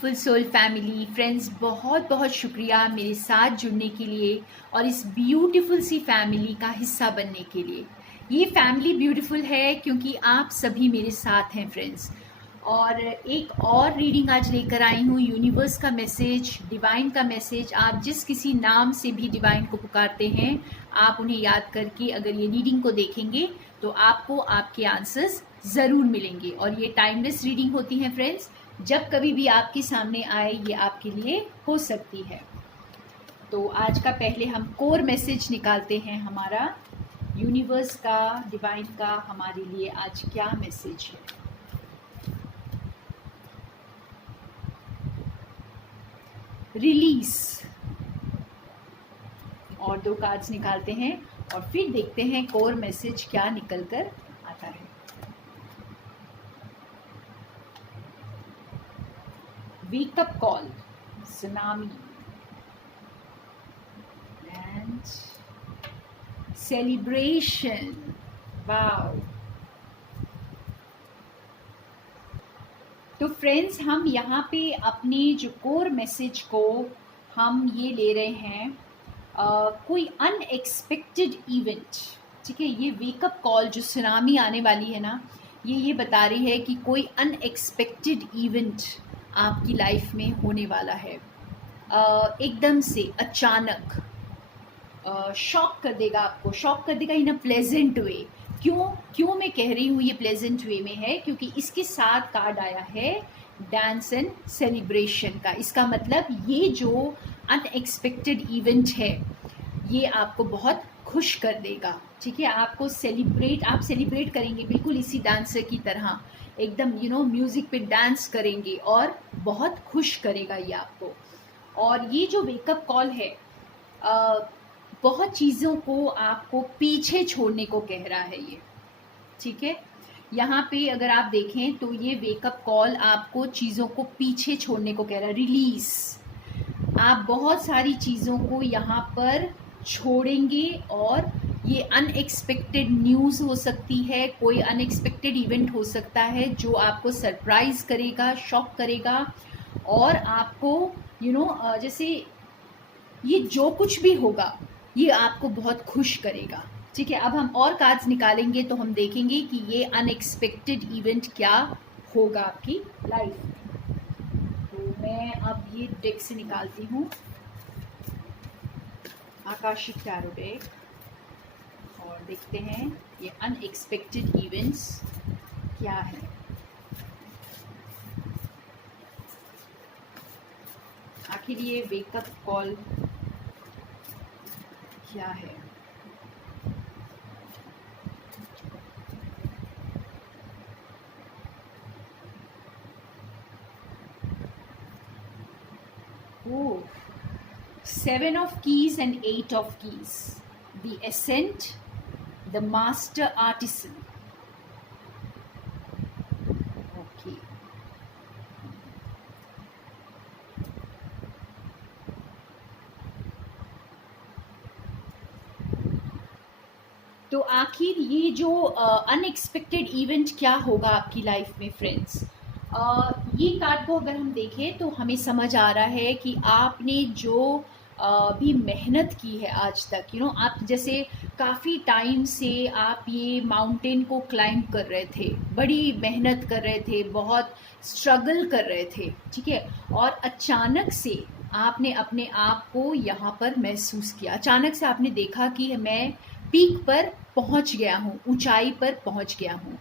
Beautiful soul family friends, बहुत बहुत शुक्रिया मेरे साथ जुड़ने के लिए और इस ब्यूटीफुल सी फैमिली का हिस्सा बनने के लिए। ये फैमिली ब्यूटीफुल है क्योंकि आप सभी मेरे साथ हैं फ्रेंड्स। और एक और रीडिंग आज लेकर आई हूँ, यूनिवर्स का मैसेज, डिवाइन का मैसेज। आप जिस किसी नाम से भी डिवाइन को पुकारते हैं, आप उन्हें याद करके अगर ये रीडिंग को देखेंगे तो आपको आपके आंसर्स ज़रूर मिलेंगे। और ये टाइमलेस रीडिंग होती है फ्रेंड्स, जब कभी भी आपके सामने आए ये आपके लिए हो सकती है। तो आज का पहले हम कोर मैसेज निकालते हैं, हमारा यूनिवर्स का, डिवाइन का हमारे लिए आज क्या मैसेज है। रिलीज, और 2 कार्ड्स निकालते हैं और फिर देखते हैं कोर मैसेज क्या निकल कर आता है। Wake up call, tsunami and celebration. Wow. तो फ्रेंड्स, हम यहाँ पे अपने जो कोर मैसेज को हम ये ले रहे हैं, कोई अनएक्सपेक्टेड इवेंट। ठीक है, ये वेकअप कॉल जो सुनामी आने वाली है ना, ये बता रही है कि कोई अनएक्सपेक्टेड इवेंट आपकी लाइफ में होने वाला है। एकदम से अचानक शॉक कर देगा आपको, शॉक कर देगा इन अ प्लेजेंट वे। क्यों मैं कह रही हूँ ये प्लेजेंट वे में है, क्योंकि इसके साथ कार्ड आया है डांस एंड सेलिब्रेशन का। इसका मतलब ये जो अनएक्सपेक्टेड इवेंट है ये आपको बहुत खुश कर देगा। ठीक है, आपको आप सेलिब्रेट करेंगे बिल्कुल इसी डांसर की तरह, एकदम म्यूजिक पे डांस करेंगे और बहुत खुश करेगा ये आपको। और ये जो वेकअप कॉल है बहुत चीज़ों को आपको पीछे छोड़ने को कह रहा है ये। ठीक है, यहाँ पे अगर आप देखें तो ये वेकअप कॉल आपको चीज़ों को पीछे छोड़ने को कह रहा है, रिलीज। आप बहुत सारी चीज़ों को यहाँ पर छोड़ेंगे और ये अनएक्सपेक्टेड न्यूज़ हो सकती है, कोई अनएक्सपेक्टेड इवेंट हो सकता है जो आपको सरप्राइज करेगा, शॉक करेगा और आपको जैसे ये जो कुछ भी होगा ये आपको बहुत खुश करेगा। ठीक है, अब हम और कार्ड्स निकालेंगे तो हम देखेंगे कि ये अनएक्सपेक्टेड इवेंट क्या होगा आपकी लाइफ में। तो मैं अब ये डेक से निकालती हूँ, आकाशिक टैरो डेक, और देखते हैं ये अनएक्सपेक्टेड इवेंट्स क्या है। आखिर ये वेकअप कॉल क्या है। Oh, 7 of keys and 8 of keys. The ascent, the master artisan. Okay. तो आखिर ये जो अनएक्सपेक्टेड इवेंट क्या होगा आपकी लाइफ में फ्रेंड्स। ये कार्ड को अगर हम देखें तो हमें समझ आ रहा है कि आपने जो भी मेहनत की है आज तक, आप जैसे काफ़ी टाइम से आप ये माउंटेन को क्लाइंब कर रहे थे, बड़ी मेहनत कर रहे थे, बहुत स्ट्रगल कर रहे थे। ठीक है, और अचानक से आपने अपने आप को यहाँ पर महसूस किया, अचानक से आपने देखा कि मैं पीक पर पहुँच गया हूँ, ऊंचाई पर पहुँच गया हूँ।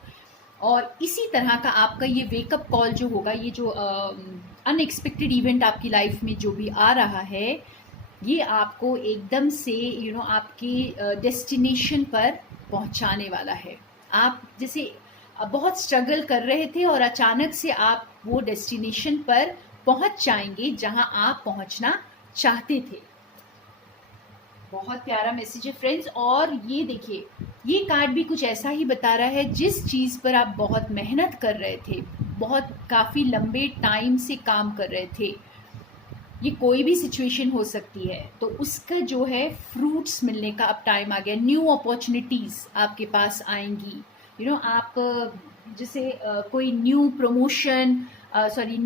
और इसी तरह का आपका ये वेकअप कॉल जो होगा, ये जो अनएक्सपेक्टेड इवेंट आपकी लाइफ में जो भी आ रहा है, ये आपको एकदम से आपके डेस्टिनेशन पर पहुंचाने वाला है। आप जैसे बहुत स्ट्रगल कर रहे थे और अचानक से आप वो डेस्टिनेशन पर पहुंच जाएंगे जहां आप पहुंचना चाहते थे। बहुत प्यारा मैसेज है फ्रेंड्स। और ये देखिए, ये कार्ड भी कुछ ऐसा ही बता रहा है, जिस चीज़ पर आप बहुत मेहनत कर रहे थे, बहुत काफ़ी लंबे टाइम से काम कर रहे थे, ये कोई भी सिचुएशन हो सकती है, तो उसका जो है फ्रूट्स मिलने का अब टाइम आ गया। न्यू अपॉर्चुनिटीज़ आपके पास आएंगी। आप जैसे कोई न्यू प्रमोशन, सॉरी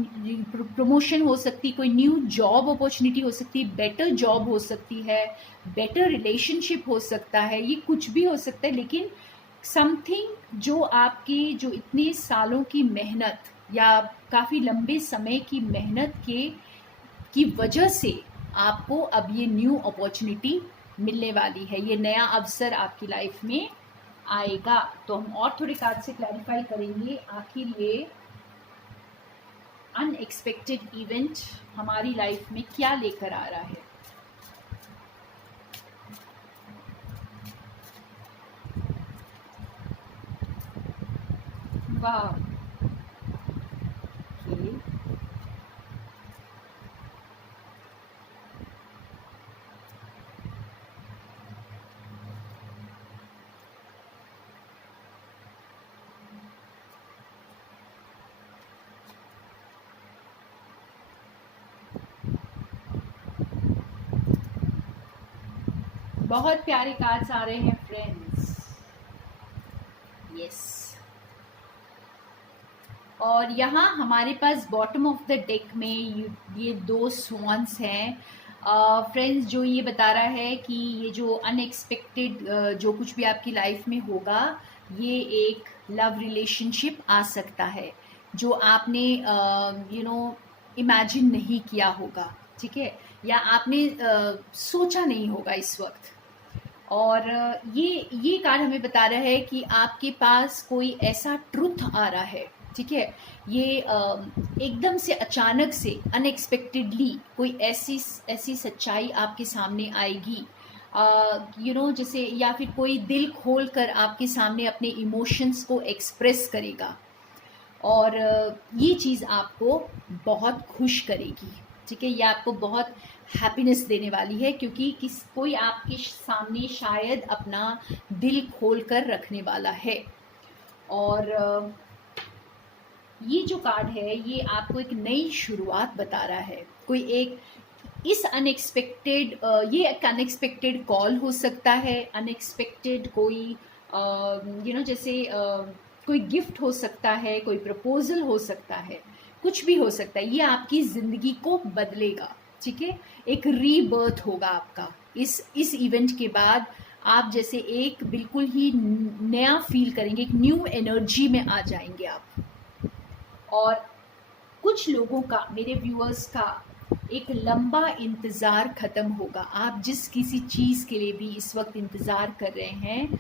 प्रमोशन हो सकती, कोई न्यू जॉब अपॉर्चुनिटी हो सकती, बेटर जॉब हो सकती है, बेटर रिलेशनशिप हो सकता है, ये कुछ भी हो सकता है। लेकिन समथिंग जो आपकी जो इतने सालों की मेहनत या काफ़ी लंबे समय की मेहनत के की वजह से आपको अब ये न्यू अपॉर्चुनिटी मिलने वाली है, ये नया अवसर आपकी लाइफ में आएगा। तो हम और थोड़े कार्ड से क्लैरिफाई करेंगे आखिर ये अनएक्सपेक्टेड इवेंट हमारी लाइफ में क्या लेकर आ रहा है। वाह, ओके, बहुत प्यारे कार्ड्स आ रहे हैं फ्रेंड्स। यस, और यहाँ हमारे पास बॉटम ऑफ द डेक में ये दो स्वॉन्स हैं। फ्रेंड्स, जो ये बता रहा है कि ये जो अनएक्सपेक्टेड जो कुछ भी आपकी लाइफ में होगा, ये एक लव रिलेशनशिप आ सकता है जो आपने इमेजिन नहीं किया होगा, ठीक है, या आपने सोचा नहीं होगा इस वक्त। और ये कार्ड हमें बता रहा है कि आपके पास कोई ऐसा ट्रुथ आ रहा है, ठीक है, ये एकदम से अचानक से अनएक्सपेक्टेडली कोई ऐसी ऐसी सच्चाई आपके सामने आएगी, जैसे, या फिर कोई दिल खोल कर आपके सामने अपने इमोशंस को एक्सप्रेस करेगा। और ये चीज़ आपको बहुत खुश करेगी, ठीक है, ये आपको बहुत हैप्पीनेस देने वाली है, क्योंकि कोई आपके सामने शायद अपना दिल खोल कर रखने वाला है। और ये जो कार्ड है ये आपको एक नई शुरुआत बता रहा है। कोई एक इस अनएक्सपेक्टेड ये एक अनएक्सपेक्टेड कॉल हो सकता है, अनएक्सपेक्टेड कोई जैसे कोई गिफ्ट हो सकता है, कोई प्रपोजल हो सकता है, कुछ भी हो सकता है। ये आपकी ज़िंदगी को बदलेगा, ठीक है, एक रीबर्थ होगा आपका इस इवेंट के बाद। आप जैसे एक बिल्कुल ही नया फील करेंगे, एक न्यू एनर्जी में आ जाएंगे आप। और कुछ लोगों का, मेरे व्यूअर्स का, एक लंबा इंतज़ार ख़त्म होगा। आप जिस किसी चीज़ के लिए भी इस वक्त इंतज़ार कर रहे हैं,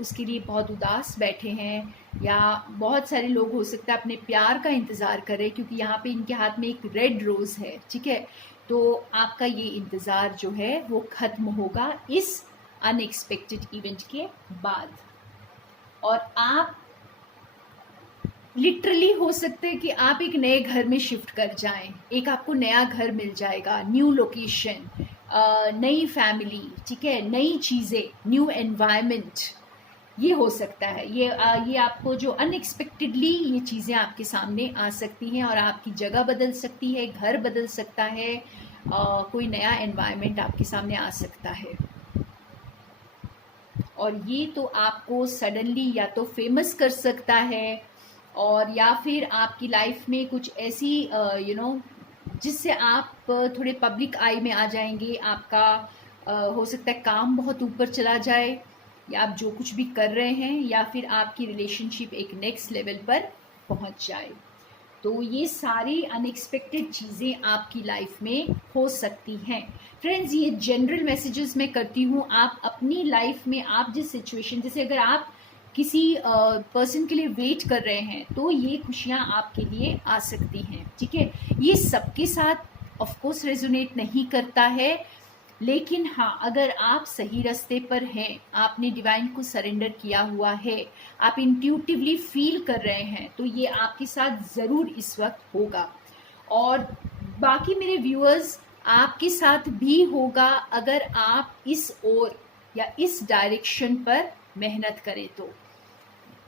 उसके लिए बहुत उदास बैठे हैं, या बहुत सारे लोग हो सकता है अपने प्यार का इंतज़ार कर रहे हैं, क्योंकि यहाँ पे इनके हाथ में एक रेड रोज़ है, ठीक है। तो आपका ये इंतज़ार जो है वो ख़त्म होगा इस अनएक्सपेक्टेड इवेंट के बाद। और आप लिटरली हो सकते हैं कि आप एक नए घर में शिफ्ट कर जाएं, एक आपको नया घर मिल जाएगा, न्यू लोकेशन, नई फैमिली, ठीक है, नई चीज़ें, न्यू एनवायरनमेंट, ये हो सकता है। ये आपको जो अनएक्सपेक्टेडली ये चीज़ें आपके सामने आ सकती हैं, और आपकी जगह बदल सकती है, घर बदल सकता है, कोई नया एनवायरनमेंट आपके सामने आ सकता है। और ये तो आपको सडनली या तो फेमस कर सकता है, और या फिर आपकी लाइफ में कुछ ऐसी जिससे आप थोड़े पब्लिक आई में आ जाएंगे। आपका हो सकता है काम बहुत ऊपर चला जाए, या आप जो कुछ भी कर रहे हैं, या फिर आपकी रिलेशनशिप एक नेक्स्ट लेवल पर पहुंच जाए। तो ये सारी अनएक्सपेक्टेड चीज़ें आपकी लाइफ में हो सकती हैं। फ्रेंड्स, ये जनरल मैसेजेस मैं करती हूँ। आप अपनी लाइफ में, आप जिस सिचुएशन, जैसे अगर आप किसी पर्सन के लिए वेट कर रहे हैं, तो ये खुशियाँ आपके लिए आ सकती हैं, ठीक है। ये सबके साथ ऑफ कोर्स रेजोनेट नहीं करता है, लेकिन हाँ, अगर आप सही रास्ते पर हैं, आपने डिवाइन को सरेंडर किया हुआ है, आप इंट्यूटिवली फील कर रहे हैं, तो ये आपके साथ ज़रूर इस वक्त होगा। और बाकी मेरे व्यूअर्स, आपके साथ भी होगा अगर आप इस ओर या इस डायरेक्शन पर मेहनत करें तो।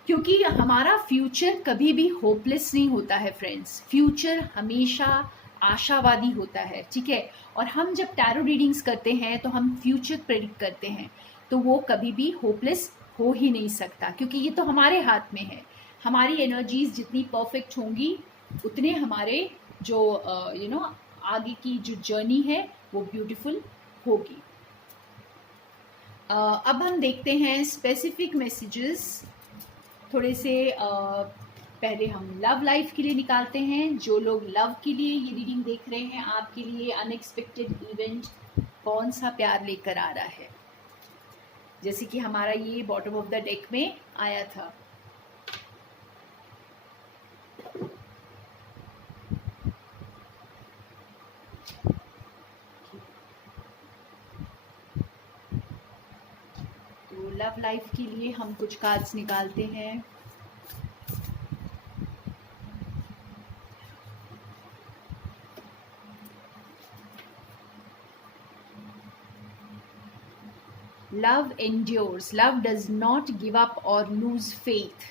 क्योंकि हमारा फ्यूचर कभी भी होपलेस नहीं होता है फ्रेंड्स, फ्यूचर हमेशा आशावादी होता है, ठीक है। और हम जब टैरो रीडिंग्स करते हैं तो हम फ्यूचर प्रेडिक्ट करते हैं, तो वो कभी भी होपलेस हो ही नहीं सकता, क्योंकि ये तो हमारे हाथ में है। हमारी एनर्जीज जितनी परफेक्ट होंगी, उतने हमारे जो आगे की जो जर्नी है वो ब्यूटीफुल होगी। अब हम देखते हैं स्पेसिफिक मैसेजेस। थोड़े से पहले हम लव लाइफ के लिए निकालते हैं। जो लोग लव के लिए ये रीडिंग देख रहे हैं, आपके लिए अनएक्सपेक्टेड इवेंट कौन सा प्यार लेकर आ रहा है, जैसे कि हमारा ये बॉटम ऑफ द डेक में आया था। तो लव लाइफ के लिए हम कुछ कार्ड्स निकालते हैं। Love endures. Love does not give up or lose faith.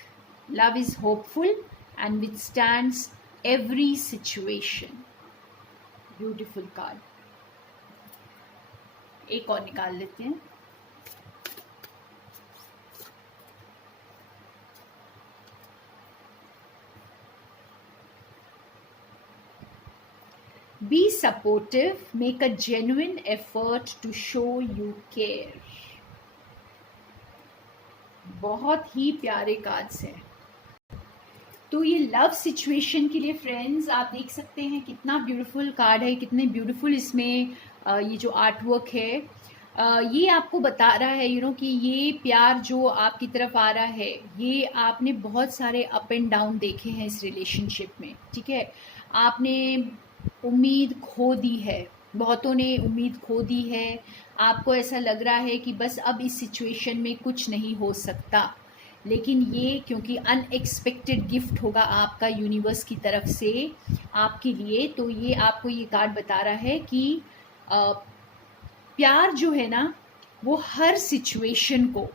Love is hopeful and withstands every situation. Beautiful card. एक और निकाल लेते हैं। Be supportive. Make a genuine effort to show you care. बहुत ही प्यारे कार्ड्स हैं। तो ये लव सिचुएशन के लिए फ्रेंड्स आप देख सकते हैं कितना ब्यूटीफुल कार्ड है, कितने ब्यूटीफुल इसमें ये जो आर्ट वर्क है ये आपको बता रहा है कि ये प्यार जो आपकी तरफ आ रहा है, ये आपने बहुत सारे अप एंड डाउन देखे हैं इस रिलेशनशिप में। ठीक है, आपने उम्मीद खो दी है, बहुतों ने उम्मीद खो दी है। आपको ऐसा लग रहा है कि बस अब इस सिचुएशन में कुछ नहीं हो सकता, लेकिन ये क्योंकि अनएक्सपेक्टेड गिफ्ट होगा आपका यूनिवर्स की तरफ से आपके लिए, तो ये आपको ये कार्ड बता रहा है कि प्यार जो है ना वो हर सिचुएशन को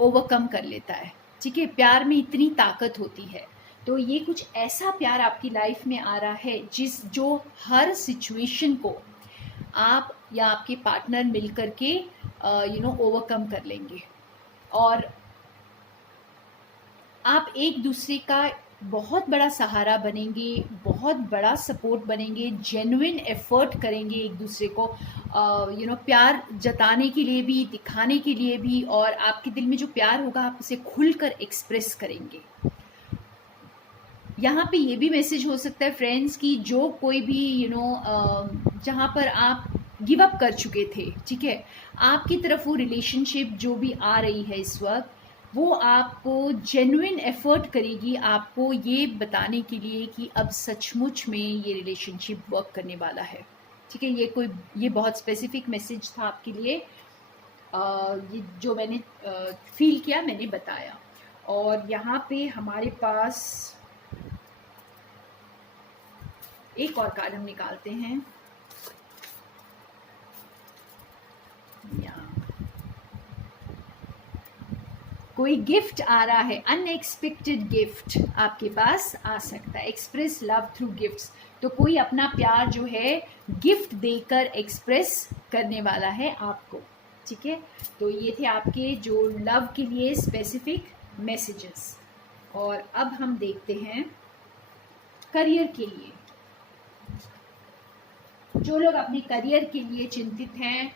ओवरकम कर लेता है। ठीक है, प्यार में इतनी ताकत होती है। तो ये कुछ ऐसा प्यार आपकी लाइफ में आ रहा है जो हर सिचुएशन को आप या आपके पार्टनर मिल करके ओवरकम कर लेंगे, और आप एक दूसरे का बहुत बड़ा सहारा बनेंगे, बहुत बड़ा सपोर्ट बनेंगे, जेन्युइन एफर्ट करेंगे एक दूसरे को प्यार जताने के लिए भी, दिखाने के लिए भी, और आपके दिल में जो प्यार होगा आप उसे खुलकर एक्सप्रेस करेंगे। यहाँ पे ये भी मैसेज हो सकता है फ्रेंड्स कि जो कोई भी जहाँ पर आप गिव अप कर चुके थे, ठीक है, आपकी तरफ वो रिलेशनशिप जो भी आ रही है इस वक्त, वो आपको जेन्युइन एफर्ट करेगी आपको ये बताने के लिए कि अब सचमुच में ये रिलेशनशिप वर्क करने वाला है। ठीक है, ये बहुत स्पेसिफिक मैसेज था आपके लिए। ये जो मैंने फील किया मैंने बताया। और यहाँ पे हमारे पास एक और कार्ड हम निकालते हैं। कोई गिफ्ट आ रहा है, अनएक्सपेक्टेड गिफ्ट आपके पास आ सकता है। एक्सप्रेस लव थ्रू गिफ्ट्स, तो कोई अपना प्यार जो है गिफ्ट देकर एक्सप्रेस करने वाला है आपको। ठीक है, तो ये थे आपके जो लव के लिए स्पेसिफिक मैसेजेस। और अब हम देखते हैं करियर के लिए। जो लोग अपने करियर के लिए चिंतित हैं,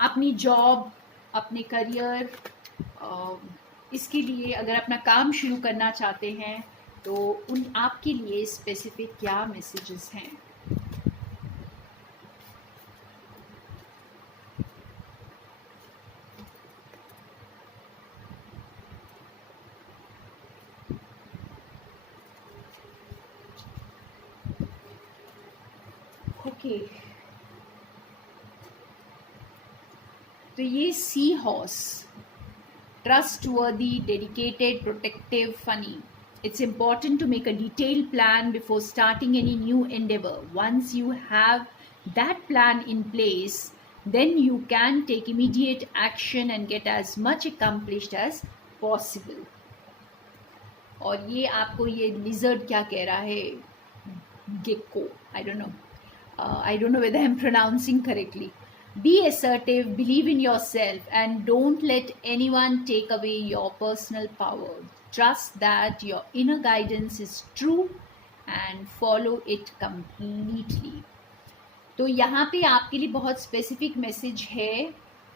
अपनी जॉब, अपने करियर, इसके लिए अगर अपना काम शुरू करना चाहते हैं, तो उन आपके लिए स्पेसिफिक क्या मैसेजेस हैं। ओके, तो ये sea horse, trustworthy, dedicated, protective, funny. It's important to make a detailed plan before starting any new endeavor. Once you have that plan in place, then you can take immediate action and get as much accomplished as possible. और ये आपको ये lizard क्या कह रहा है, gecko, I don't know whether I'm pronouncing correctly. Be assertive, believe in yourself, and don't let anyone take away your personal power. trust that your inner guidance is true and follow it completely. तो यहाँ पे आपके लिए बहुत specific message है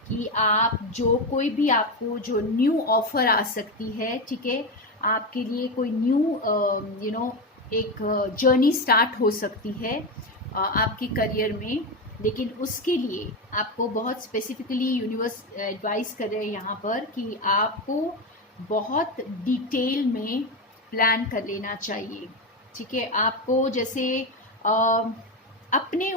कि आप जो कोई भी आपको जो न्यू ऑफर आ सकती है, ठीक है, आपके लिए कोई न्यू एक जर्नी स्टार्ट हो सकती है आपके करियर में, लेकिन उसके लिए आपको बहुत स्पेसिफिकली यूनिवर्स एडवाइस कर रहे हैं यहाँ पर कि आपको बहुत डिटेल में प्लान कर लेना चाहिए, ठीक है। आपको जैसे अपने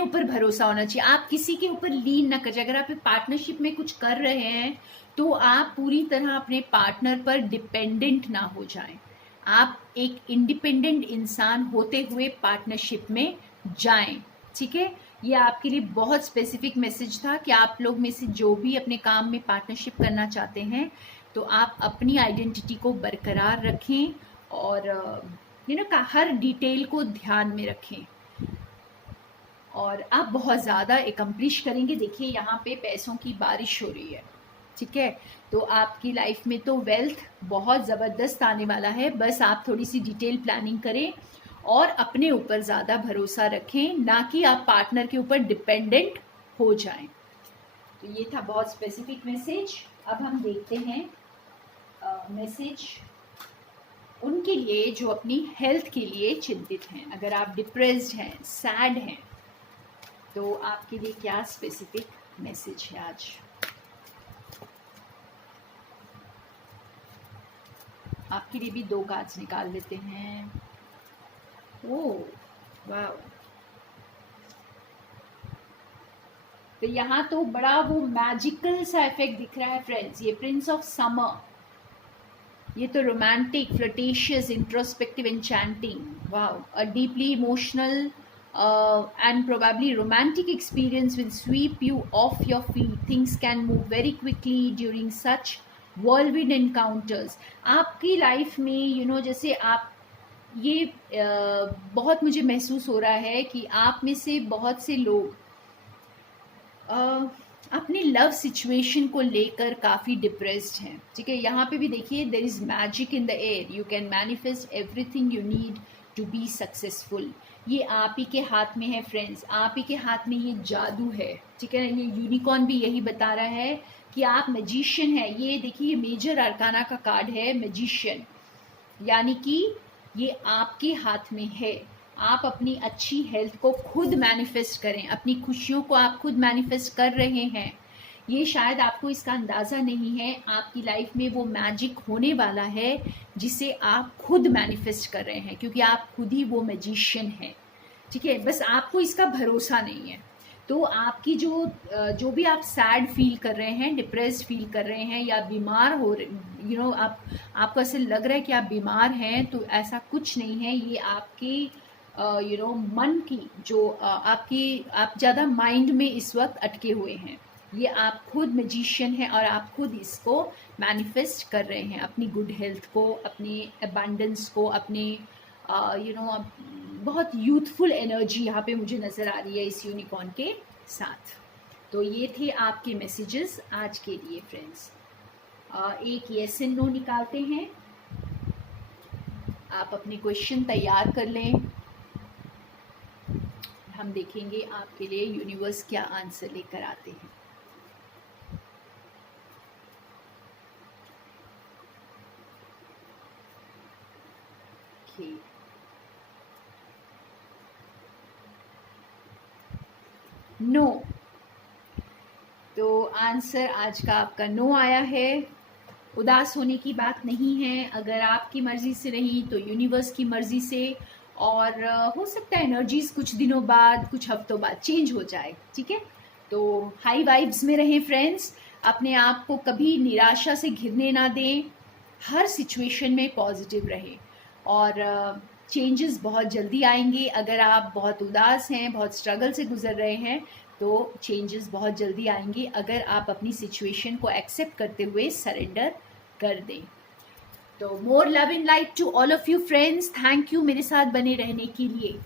ऊपर भरोसा होना चाहिए। आप किसी के ऊपर लीन ना करें। अगर आप पार्टनरशिप में कुछ कर रहे हैं तो आप पूरी तरह अपने पार्टनर पर डिपेंडेंट ना हो जाएं। आप एक इंडिपेंडेंट इंसान होते हुए पार्टनरशिप में जाएं, ठीक है। ये आपके लिए बहुत स्पेसिफिक मैसेज था कि आप लोग में से जो भी अपने काम में पार्टनरशिप करना चाहते हैं तो आप अपनी आइडेंटिटी को बरकरार रखें और हर डिटेल को ध्यान में रखें और आप बहुत ज़्यादा एकम्प्लिश करेंगे। देखिए यहाँ पे पैसों की बारिश हो रही है, ठीक है। तो आपकी लाइफ में तो वेल्थ बहुत ज़बरदस्त आने वाला है। बस आप थोड़ी सी डिटेल प्लानिंग करें और अपने ऊपर ज़्यादा भरोसा रखें, ना कि आप पार्टनर के ऊपर डिपेंडेंट हो जाएं। तो ये था बहुत स्पेसिफिक मैसेज। अब हम देखते हैं मैसेज उनके लिए जो अपनी हेल्थ के लिए चिंतित हैं। अगर आप डिप्रेस्ड हैं, सैड हैं, तो आपके लिए क्या स्पेसिफिक मैसेज है आज। आपके लिए भी 2 कार्ड्स निकाल लेते हैं। ओह वाह, तो यहाँ तो बड़ा वो मैजिकल सा इफेक्ट दिख रहा है फ्रेंड्स। ये प्रिंस ऑफ समर, ये तो romantic, flirtatious, introspective, enchanting, wow, a deeply emotional and probably romantic experience will sweep you off your feet. Things can move very quickly during such whirlwind encounters. आपकी life में जैसे आप ये बहुत मुझे महसूस हो रहा है कि आप में से बहुत से लोग अपनी लव सिचुएशन को लेकर काफ़ी डिप्रेस्ड हैं, ठीक है। यहाँ पे भी देखिए, there is magic in the air, you can manifest everything you need to be successful. ये आप ही के हाथ में है फ्रेंड्स, आप ही के हाथ में ये जादू है, ठीक है। ये यूनिकॉर्न भी यही बता रहा है कि आप मैजिशियन है। ये देखिए, ये मेजर अरकाना का कार्ड है, मैजिशियन, यानी कि ये आपके हाथ में है। आप अपनी अच्छी हेल्थ को खुद मैनिफेस्ट करें, अपनी खुशियों को आप खुद मैनिफेस्ट कर रहे हैं। ये शायद आपको इसका अंदाज़ा नहीं है, आपकी लाइफ में वो मैजिक होने वाला है जिसे आप खुद मैनिफेस्ट कर रहे हैं, क्योंकि आप खुद ही वो मैजिशियन हैं, ठीक है। बस आपको इसका भरोसा नहीं है। तो आपकी जो भी आप सैड फील कर रहे हैं, डिप्रेस्ड फील कर रहे हैं या बीमार हो रहे, आपको ऐसे लग रहा है कि आप बीमार हैं, तो ऐसा कुछ नहीं है। ये आपके मन की जो आप ज़्यादा माइंड में इस वक्त अटके हुए हैं। ये आप खुद मैजिशियन हैं और आप खुद इसको मैनिफेस्ट कर रहे हैं, अपनी गुड हेल्थ को, अपनी अबंडेंस को, अपने बहुत यूथफुल एनर्जी यहाँ पे मुझे नज़र आ रही है इस यूनिकॉर्न के साथ। तो ये थे आपके मैसेजेस आज के लिए फ्रेंड्स। एक येस एंड नो निकालते हैं। आप अपने क्वेश्चन तैयार कर लें, हम देखेंगे आपके लिए यूनिवर्स क्या आंसर लेकर आते हैं। नो, तो आंसर आज का आपका नो आया है। उदास होने की बात नहीं है, अगर आपकी मर्जी से नहीं तो यूनिवर्स की मर्जी से, और हो सकता है एनर्जीज कुछ दिनों बाद, कुछ हफ्तों बाद चेंज हो जाए, ठीक है। तो हाई वाइब्स में रहें फ्रेंड्स, अपने आप को कभी निराशा से घिरने ना दें, हर सिचुएशन में पॉजिटिव रहें और चेंजेस बहुत जल्दी आएंगे। अगर आप बहुत उदास हैं, बहुत स्ट्रगल से गुजर रहे हैं, तो चेंजेस बहुत जल्दी आएंगे अगर आप अपनी सिचुएशन को एक्सेप्ट करते हुए सरेंडर कर दें। तो more love in light to all of you friends. Thank you मेरे साथ बने रहने के लिए।